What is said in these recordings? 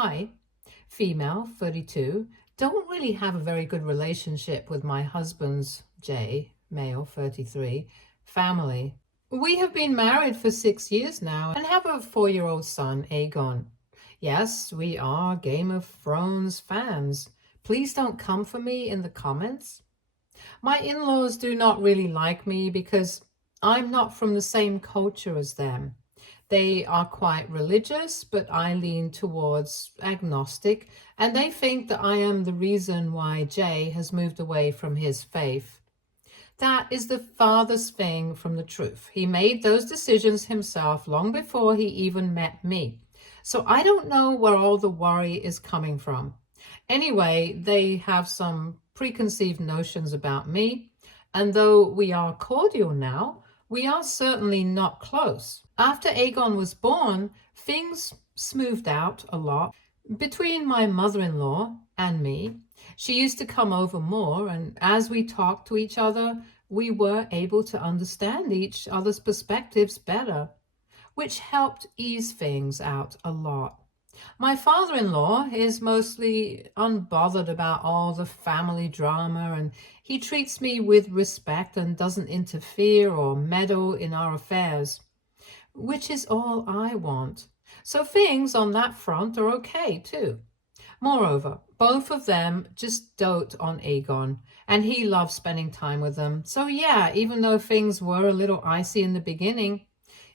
I, female, 32, don't really have a very good relationship with my husband's, J, male, 33, family. We have been married for 6 years now and have a 4-year-old son, Aegon. Yes, we are Game of Thrones fans. Please don't come for me in the comments. My in-laws do not really like me because I'm not from the same culture as them. They are quite religious, but I lean towards agnostic, and they think that I am the reason why Jay has moved away from his faith. That is the farthest thing from the truth. He made those decisions himself long before he even met me. So I don't know where all the worry is coming from. Anyway, they have some preconceived notions about me, and though we are cordial now, we are certainly not close. After Aegon was born, things smoothed out a lot between my mother-in-law and me. She used to come over more, and as we talked to each other, we were able to understand each other's perspectives better, which helped ease things out a lot. My father-in-law is mostly unbothered about all the family drama, and he treats me with respect and doesn't interfere or meddle in our affairs, which is all I want. So things on that front are okay too. Moreover, both of them just dote on Aegon, and he loves spending time with them. So yeah, even though things were a little icy in the beginning,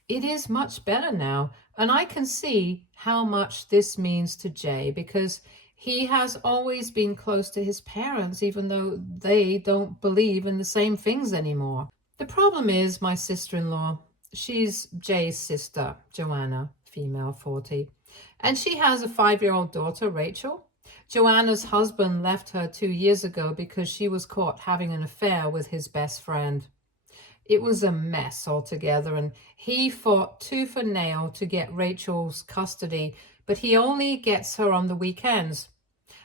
it is much better now, and I can see how much this means to Jay because he has always been close to his parents, even though they don't believe in the same things anymore. The problem is my sister-in-law. She's Jay's sister, Joanna, female, 40, and she has a 5-year-old daughter, Rachel. Joanna's husband left her 2 years ago because she was caught having an affair with his best friend. It was a mess altogether, and he fought tooth and nail to get Rachel's custody, but he only gets her on the weekends.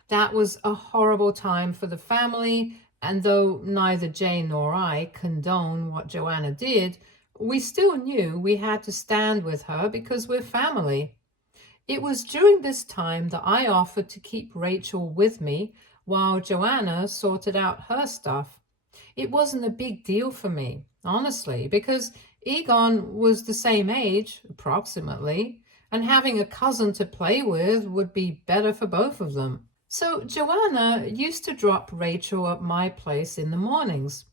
That was a horrible time for the family, and though neither Jay nor I condone what Joanna did, we still knew we had to stand with her because we're family. It was during this time that I offered to keep Rachel with me while Joanna sorted out her stuff. It wasn't a big deal for me, honestly, because Aegon was the same age, approximately, and having a cousin to play with would be better for both of them. So Joanna used to drop Rachel at my place in the mornings,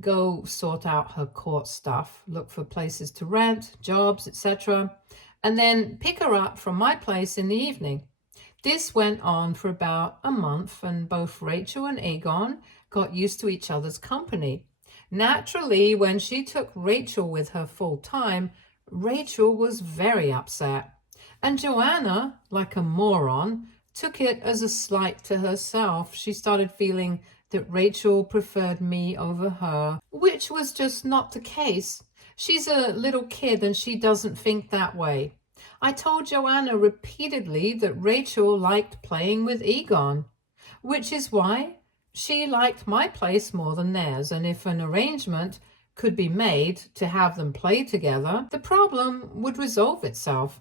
go sort out her court stuff, look for places to rent, jobs, etc., and then pick her up from my place in the evening. This went on for about a month, and both Rachel and Aegon got used to each other's company. Naturally, when she took Rachel with her full time, Rachel was very upset. And Joanna, like a moron, took it as a slight to herself. She started feeling that Rachel preferred me over her, which was just not the case. She's a little kid and she doesn't think that way. I told Joanna repeatedly that Rachel liked playing with Aegon, which is why she liked my place more than theirs, and if an arrangement could be made to have them play together, the problem would resolve itself.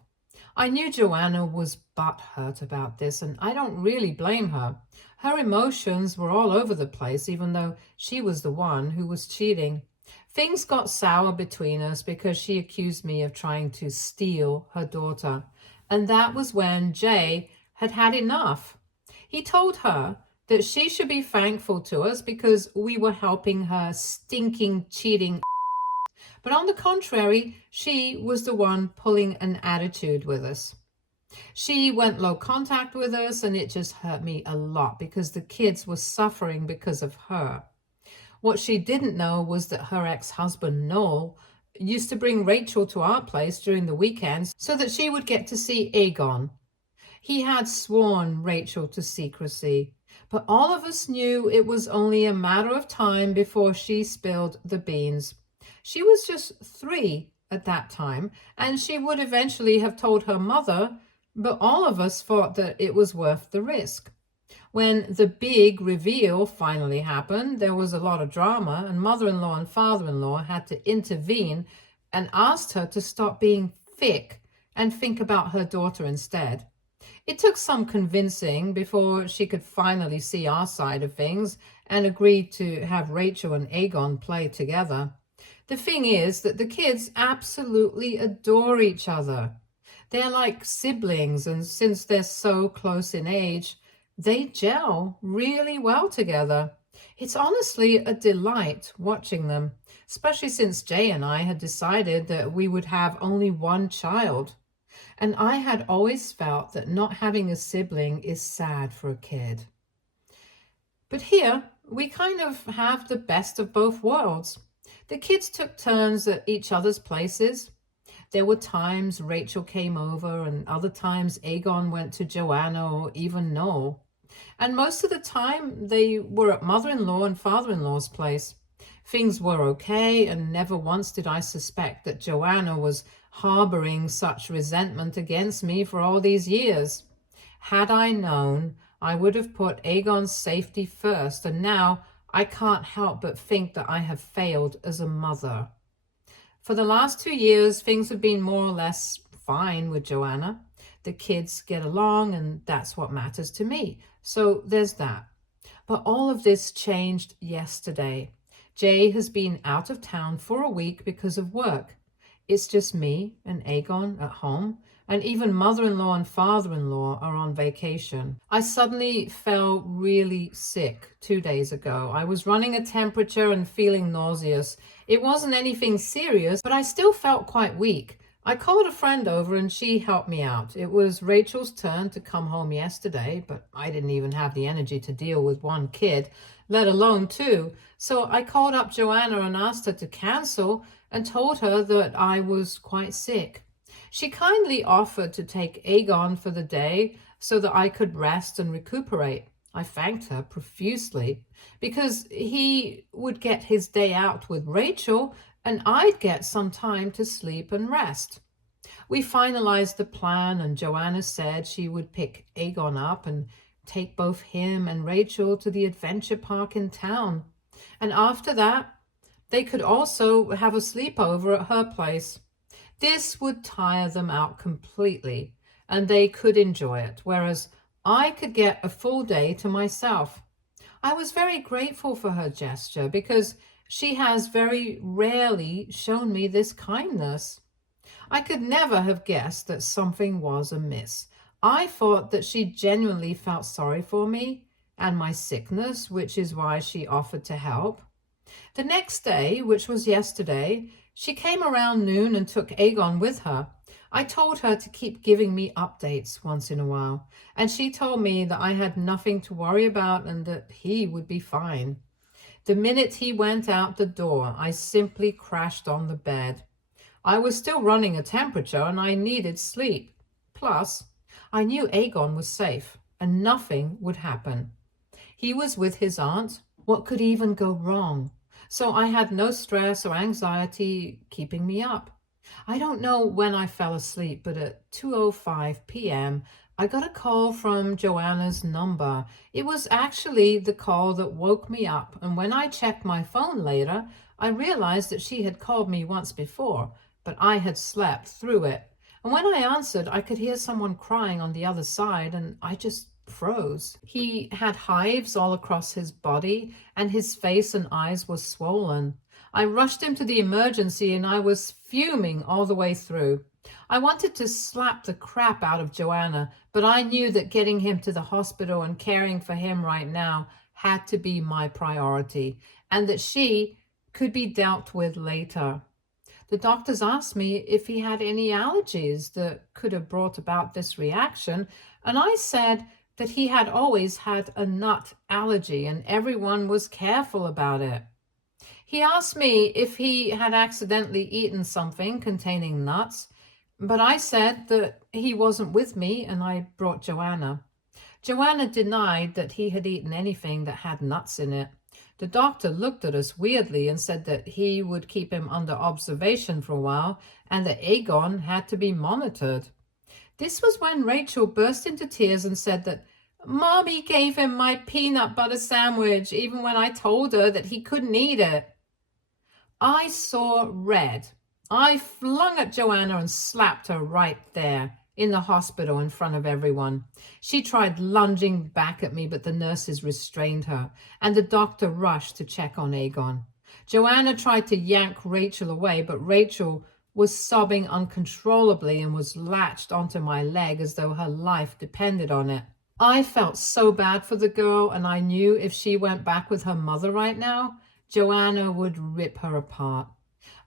I knew Joanna was butthurt about this, and I don't really blame her. Her emotions were all over the place, even though she was the one who was cheating. Things got sour between us because she accused me of trying to steal her daughter, and that was when Jay had had enough. He told her that she should be thankful to us because we were helping her stinking, cheating. But on the contrary, she was the one pulling an attitude with us. She went low contact with us, and it just hurt me a lot because the kids were suffering because of her. What she didn't know was that her ex-husband, Noel, used to bring Rachel to our place during the weekends so that she would get to see Aegon. He had sworn Rachel to secrecy, but all of us knew it was only a matter of time before she spilled the beans. She was just 3 at that time, and she would eventually have told her mother, but all of us thought that it was worth the risk. When the big reveal finally happened, there was a lot of drama, and mother-in-law and father-in-law had to intervene and asked her to stop being thick and think about her daughter instead. It took some convincing before she could finally see our side of things and agreed to have Rachel and Aegon play together. The thing is that the kids absolutely adore each other. They're like siblings, and since they're so close in age, they gel really well together. It's honestly a delight watching them, especially since Jay and I had decided that we would have only one child. And I had always felt that not having a sibling is sad for a kid. But here, we kind of have the best of both worlds. The kids took turns at each other's places. There were times Rachel came over, and other times Aegon went to Joanna or even Noel. And most of the time, they were at mother-in-law and father-in-law's place. Things were okay, and never once did I suspect that Joanna was harboring such resentment against me for all these years. Had I known, I would have put Aegon's safety first, and now I can't help but think that I have failed as a mother. For the last 2 years, things have been more or less fine with Joanna. The kids get along, and that's what matters to me. So there's that. But all of this changed yesterday. Jay has been out of town for a week because of work. It's just me and Aegon at home, and even mother-in-law and father-in-law are on vacation. I suddenly fell really sick 2 days ago. I was running a temperature and feeling nauseous. It wasn't anything serious, but I still felt quite weak. I called a friend over and she helped me out. It was Rachel's turn to come home yesterday, but I didn't even have the energy to deal with one kid, let alone two. So I called up Joanna and asked her to cancel and told her that I was quite sick. She kindly offered to take Aegon for the day so that I could rest and recuperate. I thanked her profusely because he would get his day out with Rachel and I'd get some time to sleep and rest. We finalized the plan, and Joanna said she would pick Aegon up and take both him and Rachel to the adventure park in town. And after that, they could also have a sleepover at her place. This would tire them out completely, and they could enjoy it, whereas I could get a full day to myself. I was very grateful for her gesture because she has very rarely shown me this kindness. I could never have guessed that something was amiss. I thought that she genuinely felt sorry for me and my sickness, which is why she offered to help. The next day, which was yesterday, she came around noon and took Aegon with her. I told her to keep giving me updates once in a while, and she told me that I had nothing to worry about and that he would be fine. The minute he went out the door, I simply crashed on the bed. I was still running a temperature and I needed sleep. Plus, I knew Aegon was safe and nothing would happen. He was with his aunt. What could even go wrong? So I had no stress or anxiety keeping me up. I don't know when I fell asleep, but at 2:05 p.m., I got a call from Joanna's number. It was actually the call that woke me up, and when I checked my phone later, I realized that she had called me once before, but I had slept through it. And when I answered, I could hear someone crying on the other side, and I just froze. He had hives all across his body, and his face and eyes were swollen. I rushed him to the emergency, and I was fuming all the way through. I wanted to slap the crap out of Joanna, but I knew that getting him to the hospital and caring for him right now had to be my priority, and that she could be dealt with later. The doctors asked me if he had any allergies that could have brought about this reaction, and I said that he had always had a nut allergy and everyone was careful about it. He asked me if he had accidentally eaten something containing nuts, but I said that he wasn't with me and I brought Joanna. Joanna denied that he had eaten anything that had nuts in it. The doctor looked at us weirdly and said that he would keep him under observation for a while and that Aegon had to be monitored. This was when Rachel burst into tears and said that Mommy gave him my peanut butter sandwich even when I told her that he couldn't eat it. I saw red. I flung at Joanna and slapped her right there. in the hospital in front of everyone. She tried lunging back at me, but the nurses restrained her, and the doctor rushed to check on Aegon. Joanna tried to yank Rachel away, but Rachel was sobbing uncontrollably and was latched onto my leg as though her life depended on it. I felt so bad for the girl, and I knew if she went back with her mother right now, Joanna would rip her apart.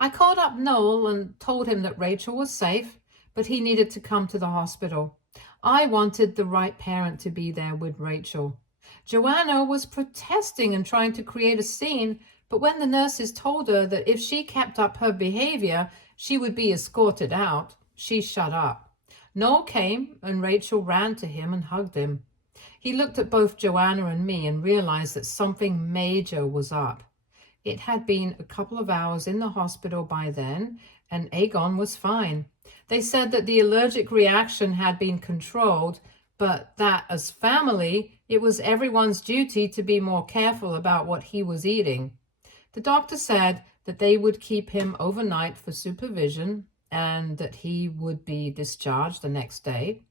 I called up Noel and told him that Rachel was safe, but he needed to come to the hospital. I wanted the right parent to be there with Rachel. Joanna was protesting and trying to create a scene, but when the nurses told her that if she kept up her behavior, she would be escorted out, she shut up. Noel came and Rachel ran to him and hugged him. He looked at both Joanna and me and realized that something major was up. It had been a couple of hours in the hospital by then, and Aegon was fine. They said that the allergic reaction had been controlled, but that as family, it was everyone's duty to be more careful about what he was eating. The doctor said that they would keep him overnight for supervision and that he would be discharged the next day.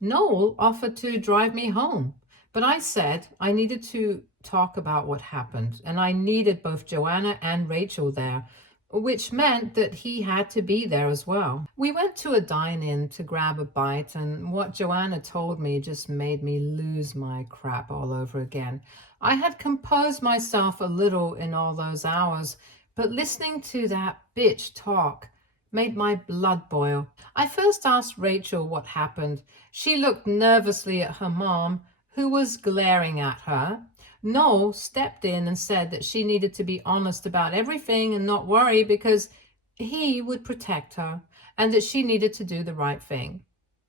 Noel offered to drive me home, but I said I needed to talk about what happened, and I needed both Joanna and Rachel there, which meant that he had to be there as well. We went to a dine-in to grab a bite, and what Joanna told me just made me lose my crap all over again. I had composed myself a little in all those hours, but listening to that bitch talk made my blood boil. I first asked Rachel what happened. She looked nervously at her mom, who was glaring at her. Noel stepped in and said that she needed to be honest about everything and not worry because he would protect her, and that she needed to do the right thing.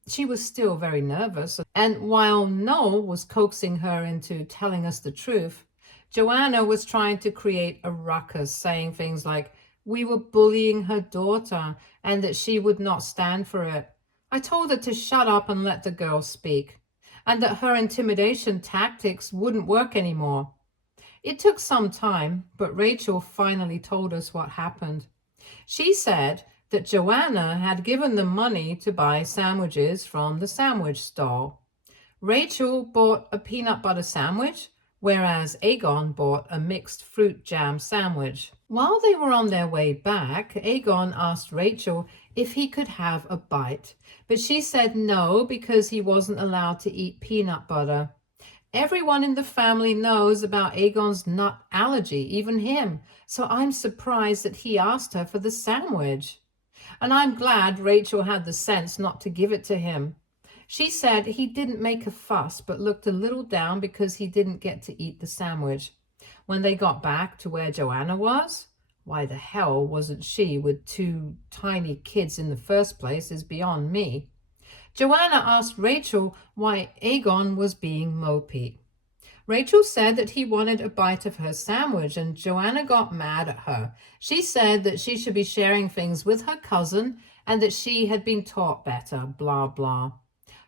She was still very nervous, and while Noel was coaxing her into telling us the truth, Joanna was trying to create a ruckus, saying things like we were bullying her daughter and that she would not stand for it. I told her to shut up and let the girl speak, and that her intimidation tactics wouldn't work anymore. It took some time, but Rachel finally told us what happened. She said that Joanna had given them money to buy sandwiches from the sandwich stall. Rachel bought a peanut butter sandwich, whereas Aegon bought a mixed fruit jam sandwich. While they were on their way back, Aegon asked Rachel if he could have a bite, but she said no because he wasn't allowed to eat peanut butter. Everyone in the family knows about Aegon's nut allergy, even him, so I'm surprised that he asked her for the sandwich. And I'm glad Rachel had the sense not to give it to him. She said he didn't make a fuss, but looked a little down because he didn't get to eat the sandwich. When they got back to where Joanna was, why the hell wasn't she with two tiny kids in the first place is beyond me. Joanna asked Rachel why Aegon was being mopey. Rachel said that he wanted a bite of her sandwich, and Joanna got mad at her. She said that she should be sharing things with her cousin and that she had been taught better, blah, blah.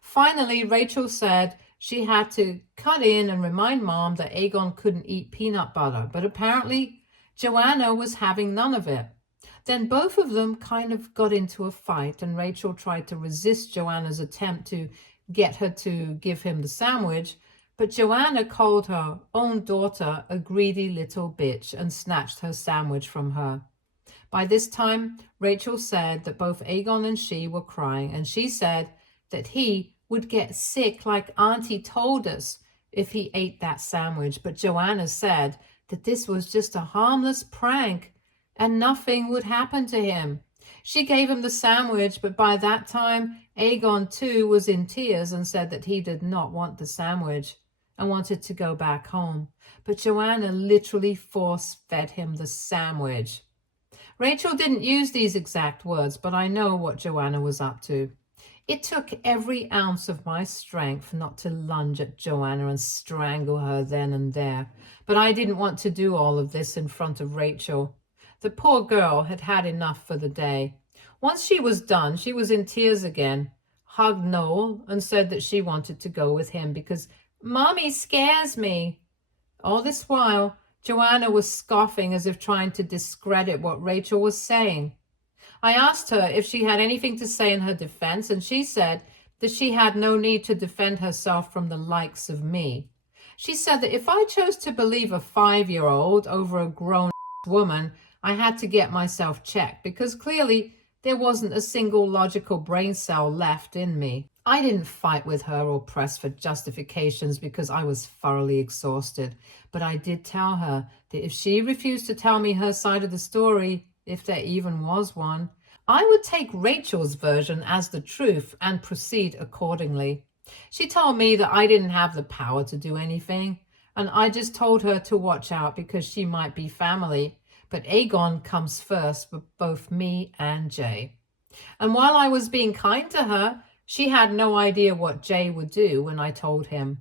Finally, Rachel said she had to cut in and remind Mom that Aegon couldn't eat peanut butter, but apparently Joanna was having none of it. Then both of them kind of got into a fight, and Rachel tried to resist Joanna's attempt to get her to give him the sandwich, but Joanna called her own daughter a greedy little bitch and snatched her sandwich from her. By this time, Rachel said that both Aegon and she were crying, and she said that he would get sick like Auntie told us if he ate that sandwich, but Joanna said that this was just a harmless prank and nothing would happen to him. She gave him the sandwich, but by that time, Aegon too was in tears and said that he did not want the sandwich and wanted to go back home. But Joanna literally force-fed him the sandwich. Rachel didn't use these exact words, but I know what Joanna was up to. It took every ounce of my strength not to lunge at Joanna and strangle her then and there, but I didn't want to do all of this in front of Rachel. The poor girl had had enough for the day. Once she was done, she was in tears again, hugged Noel, and said that she wanted to go with him because Mommy scares me. All this while, Joanna was scoffing as if trying to discredit what Rachel was saying. I asked her if she had anything to say in her defense, and she said that she had no need to defend herself from the likes of me. She said that if I chose to believe a 5-year-old over a grown woman, I had to get myself checked because clearly there wasn't a single logical brain cell left in me. I didn't fight with her or press for justifications because I was thoroughly exhausted, but I did tell her that if she refused to tell me her side of the story, if there even was one, I would take Rachel's version as the truth and proceed accordingly. She told me that I didn't have the power to do anything, and I just told her to watch out because she might be family. But Aegon comes first for both me and Jay. And while I was being kind to her, she had no idea what Jay would do when I told him.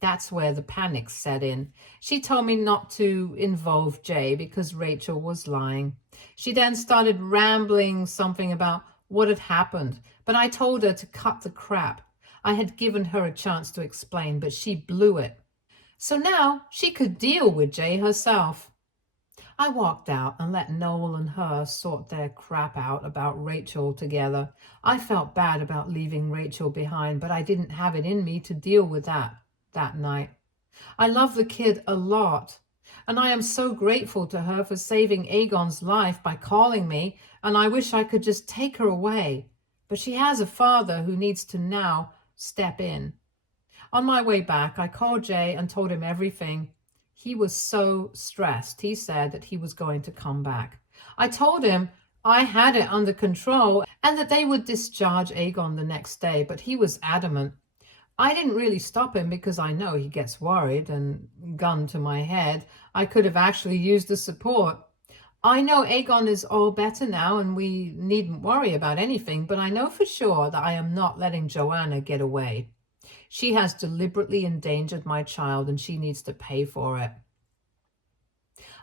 That's where the panic set in. She told me not to involve Jay because Rachel was lying. She then started rambling something about what had happened, but I told her to cut the crap. I had given her a chance to explain, but she blew it. So now she could deal with Jay herself. I walked out and let Noel and her sort their crap out about Rachel together. I felt bad about leaving Rachel behind, but I didn't have it in me to deal with that night. I love the kid a lot, and I am so grateful to her for saving Aegon's life by calling me, and I wish I could just take her away. But she has a father who needs to now step in. On my way back, I called Jay and told him everything. He was so stressed. He said that he was going to come back. I told him I had it under control and that they would discharge Aegon the next day, but he was adamant. I didn't really stop him because I know he gets worried, and gun to my head, I could have actually used the support. I know Aegon is all better now and we needn't worry about anything, but I know for sure that I am not letting Joanna get away. She has deliberately endangered my child and she needs to pay for it.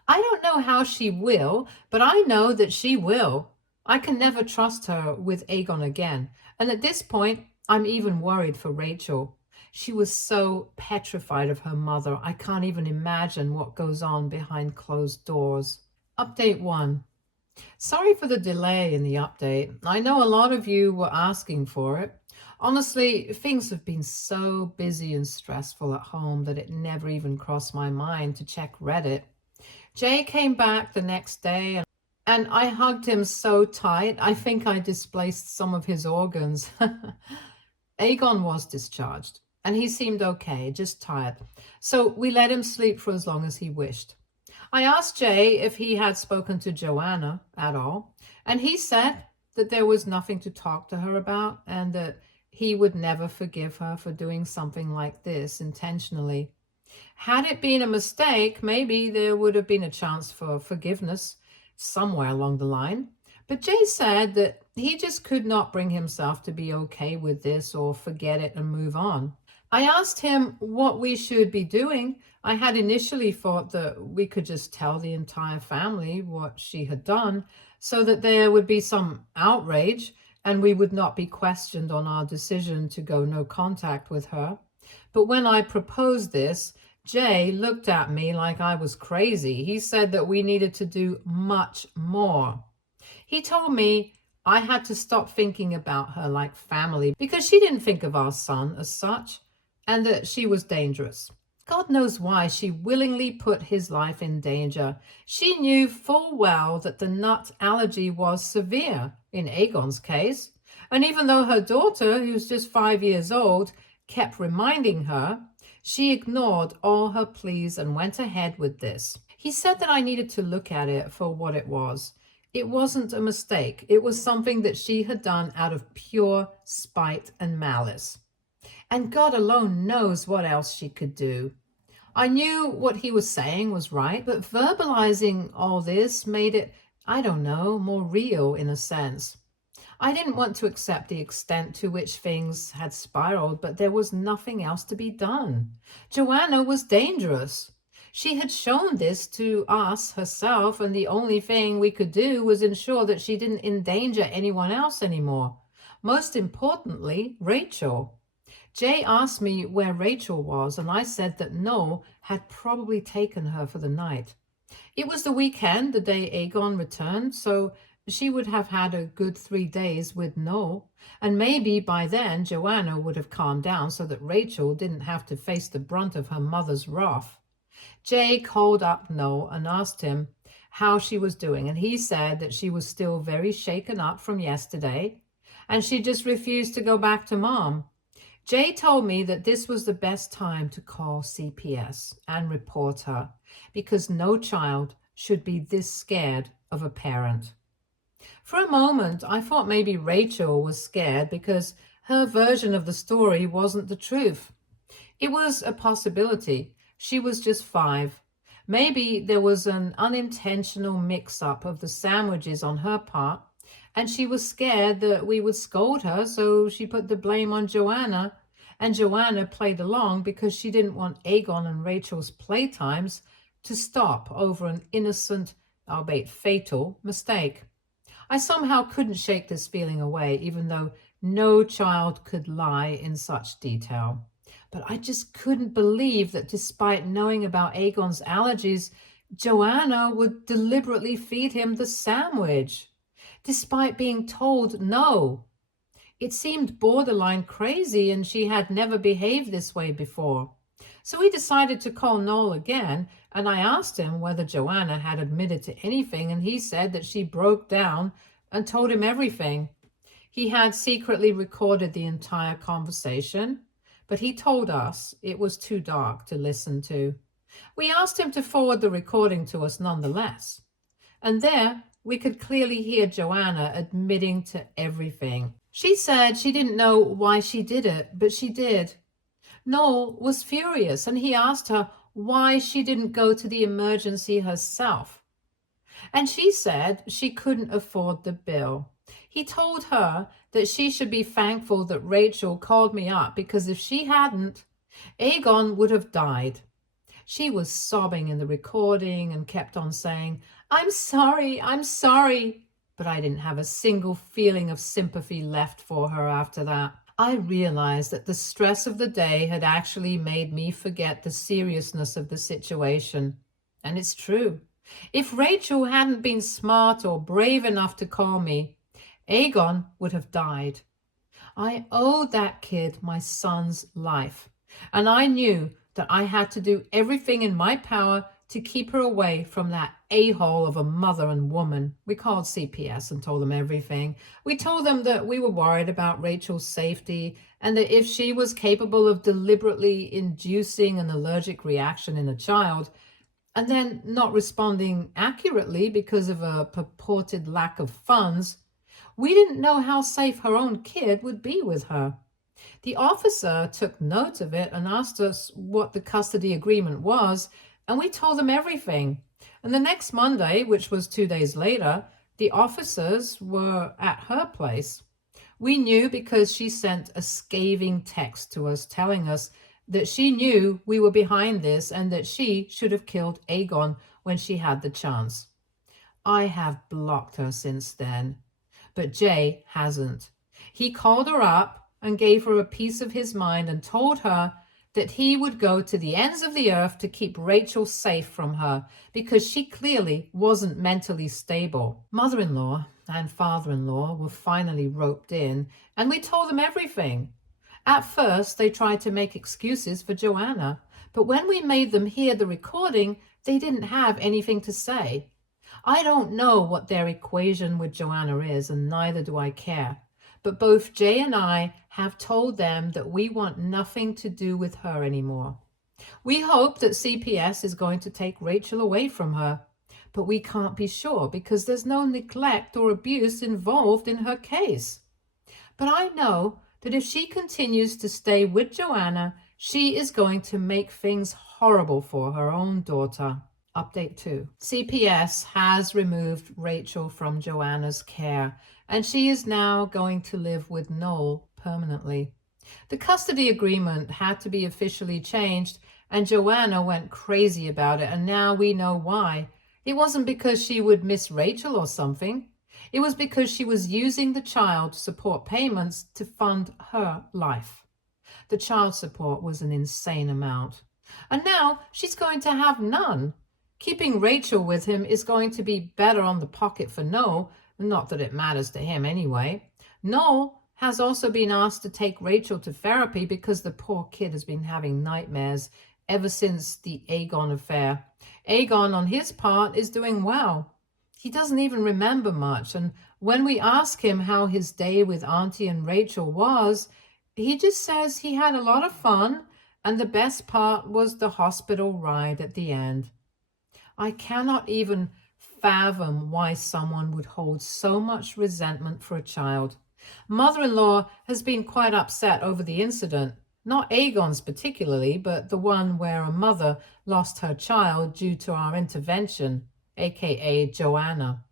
I don't know how she will, but I know that she will. I can never trust her with Aegon again. And at this point, I'm even worried for Rachel. She was so petrified of her mother. I can't even imagine what goes on behind closed doors. Update 1. Sorry for the delay in the update. I know a lot of you were asking for it. Honestly, things have been so busy and stressful at home that it never even crossed my mind to check Reddit. Jay came back the next day and I hugged him so tight, I think I displaced some of his organs. Aegon was discharged and he seemed okay, just tired. So we let him sleep for as long as he wished. I asked Jay if he had spoken to Joanna at all, and he said that there was nothing to talk to her about and that he would never forgive her for doing something like this intentionally. Had it been a mistake, maybe there would have been a chance for forgiveness somewhere along the line. But Jay said that he just could not bring himself to be okay with this or forget it and move on. I asked him what we should be doing. I had initially thought that we could just tell the entire family what she had done so that there would be some outrage and we would not be questioned on our decision to go no contact with her. But when I proposed this, Jay looked at me like I was crazy. He said that we needed to do much more. He told me I had to stop thinking about her like family because she didn't think of our son as such, and that she was dangerous. God knows why she willingly put his life in danger. She knew full well that the nut allergy was severe in Aegon's case, and even though her daughter, who's just 5 years old, kept reminding her, she ignored all her pleas and went ahead with this. He said that I needed to look at it for what it was. It wasn't a mistake. It was something that she had done out of pure spite and malice. And God alone knows what else she could do. I knew what he was saying was right, but verbalizing all this made it, I don't know, more real in a sense. I didn't want to accept the extent to which things had spiraled, but there was nothing else to be done. Joanna was dangerous. She had shown this to us herself, and the only thing we could do was ensure that she didn't endanger anyone else anymore. Most importantly, Rachel. Jay asked me where Rachel was, and I said that Noel had probably taken her for the night. It was the weekend, the day Aegon returned, so she would have had a good 3 days with Noel, and maybe by then Joanna would have calmed down so that Rachel didn't have to face the brunt of her mother's wrath. Jay called up Noel and asked him how she was doing, and he said that she was still very shaken up from yesterday, and she just refused to go back to Mom. Jay told me that this was the best time to call CPS and report her, because no child should be this scared of a parent. For a moment, I thought maybe Rachel was scared because her version of the story wasn't the truth. It was a possibility. She was just 5. Maybe there was an unintentional mix-up of the sandwiches on her part, and she was scared that we would scold her, so she put the blame on Joanna, and Joanna played along because she didn't want Aegon and Rachel's playtimes to stop over an innocent, albeit fatal, mistake. I somehow couldn't shake this feeling away, even though no child could lie in such detail. But I just couldn't believe that despite knowing about Aegon's allergies, Joanna would deliberately feed him the sandwich, despite being told no. It seemed borderline crazy, and she had never behaved this way before. So we decided to call Noel again, and I asked him whether Joanna had admitted to anything, and he said that she broke down and told him everything. He had secretly recorded the entire conversation, but he told us it was too dark to listen to. We asked him to forward the recording to us nonetheless, and there we could clearly hear Joanna admitting to everything. She said she didn't know why she did it, but she did. Noel was furious, and he asked her why she didn't go to the emergency herself. And she said she couldn't afford the bill. He told her that she should be thankful that Rachel called me up, because if she hadn't, Aegon would have died. She was sobbing in the recording and kept on saying, I'm sorry, but I didn't have a single feeling of sympathy left for her after that. I realized that the stress of the day had actually made me forget the seriousness of the situation. And it's true. If Rachel hadn't been smart or brave enough to call me, Aegon would have died. I owed that kid my son's life, and I knew that I had to do everything in my power to keep her away from that a-hole of a mother and woman. We called CPS and told them everything. We told them that we were worried about Rachel's safety, and that if she was capable of deliberately inducing an allergic reaction in a child, and then not responding accurately because of a purported lack of funds, we didn't know how safe her own kid would be with her. The officer took note of it and asked us what the custody agreement was, and we told them everything. And the next Monday, which was 2 days later, the officers were at her place. We knew because she sent a scathing text to us telling us that she knew we were behind this and that she should have killed Aegon when she had the chance. I have blocked her since then, but Jay hasn't. He called her up and gave her a piece of his mind and told her that he would go to the ends of the earth to keep Rachel safe from her, because she clearly wasn't mentally stable. Mother-in-law and father-in-law were finally roped in, and we told them everything. At first, they tried to make excuses for Joanna, but when we made them hear the recording, they didn't have anything to say. I don't know what their equation with Joanna is, and neither do I care. But both Jay and I have told them that we want nothing to do with her anymore. We hope that CPS is going to take Rachel away from her, but we can't be sure because there's no neglect or abuse involved in her case. But I know that if she continues to stay with Joanna, she is going to make things horrible for her own daughter. Update 2. CPS has removed Rachel from Joanna's care, and she is now going to live with Noel permanently. The custody agreement had to be officially changed, and Joanna went crazy about it, and now we know why. It wasn't because she would miss Rachel or something. It was because she was using the child support payments to fund her life. The child support was an insane amount, and now she's going to have none. Keeping Rachel with him is going to be better on the pocket for Noel Not that it matters to him anyway. Noel has also been asked to take Rachel to therapy because the poor kid has been having nightmares ever since the Aegon affair. Aegon, on his part, is doing well. He doesn't even remember much, and when we ask him how his day with Auntie and Rachel was, he just says he had a lot of fun, and the best part was the hospital ride at the end. I cannot even fathom why someone would hold so much resentment for a child. Mother-in-law has been quite upset over the incident, not Aegon's particularly, but the one where a mother lost her child due to our intervention, aka Joanna.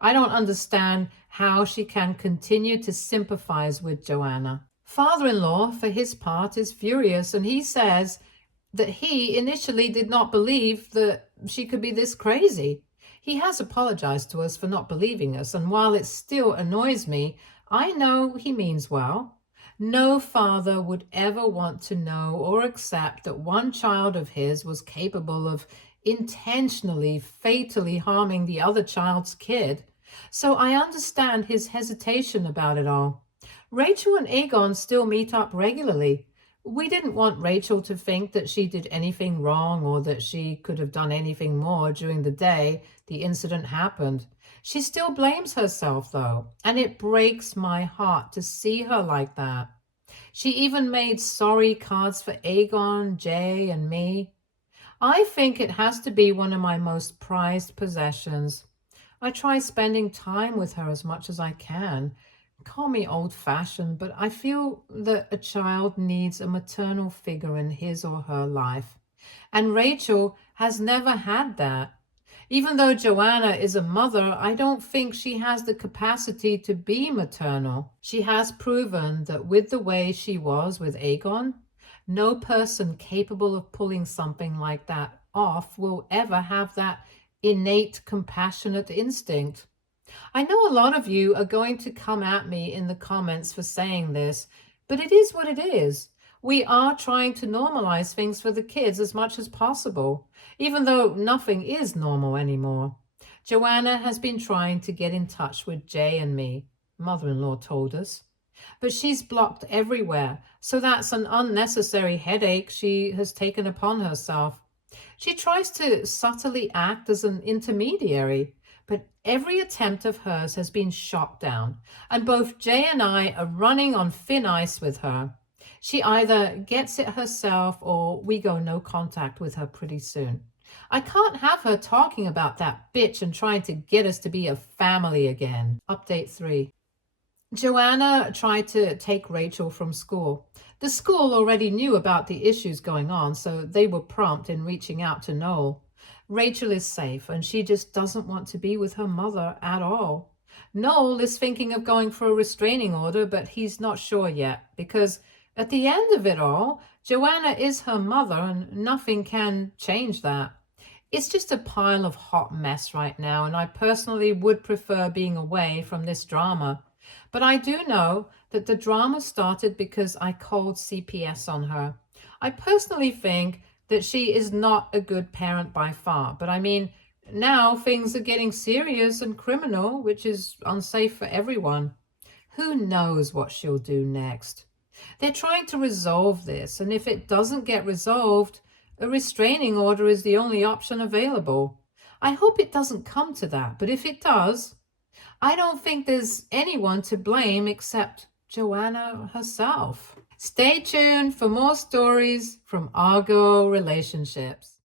I don't understand how she can continue to sympathize with Joanna. Father-in-law, for his part, is furious, and he says that he initially did not believe that she could be this crazy. He has apologized to us for not believing us, and while it still annoys me, I know he means well. No father would ever want to know or accept that one child of his was capable of intentionally, fatally harming the other child's kid. So I understand his hesitation about it all. Rachel and Aegon still meet up regularly. We didn't want Rachel to think that she did anything wrong or that she could have done anything more during the day the incident happened. She still blames herself, though, and it breaks my heart to see her like that. She even made sorry cards for Aegon, Jay, and me. I think it has to be one of my most prized possessions. I try spending time with her as much as I can. Call me old-fashioned, but I feel that a child needs a maternal figure in his or her life. And Rachel has never had that. Even though Joanna is a mother, I don't think she has the capacity to be maternal. She has proven that with the way she was with Aegon, no person capable of pulling something like that off will ever have that innate compassionate instinct. I know a lot of you are going to come at me in the comments for saying this, but it is what it is. We are trying to normalize things for the kids as much as possible, even though nothing is normal anymore. Joanna has been trying to get in touch with Jay and me, mother-in-law told us, but she's blocked everywhere, so that's an unnecessary headache she has taken upon herself. She tries to subtly act as an intermediary, but every attempt of hers has been shot down, and both Jay and I are running on thin ice with her. She either gets it herself or we go no contact with her pretty soon. I can't have her talking about that bitch and trying to get us to be a family again. Update 3. Joanna tried to take Rachel from school. The school already knew about the issues going on, so they were prompt in reaching out to Noel. Rachel is safe, and she just doesn't want to be with her mother at all. Noel is thinking of going for a restraining order, but he's not sure yet, because at the end of it all, Joanna is her mother, and nothing can change that. It's just a pile of hot mess right now, and I personally would prefer being away from this drama. But I do know that the drama started because I called CPS on her. I personally think that she is not a good parent by far, but I mean, now things are getting serious and criminal, which is unsafe for everyone. Who knows what she'll do next? They're trying to resolve this, and if it doesn't get resolved, a restraining order is the only option available. I hope it doesn't come to that, but if it does, I don't think there's anyone to blame except Joanna herself. Stay tuned for more stories from Argo Relationships.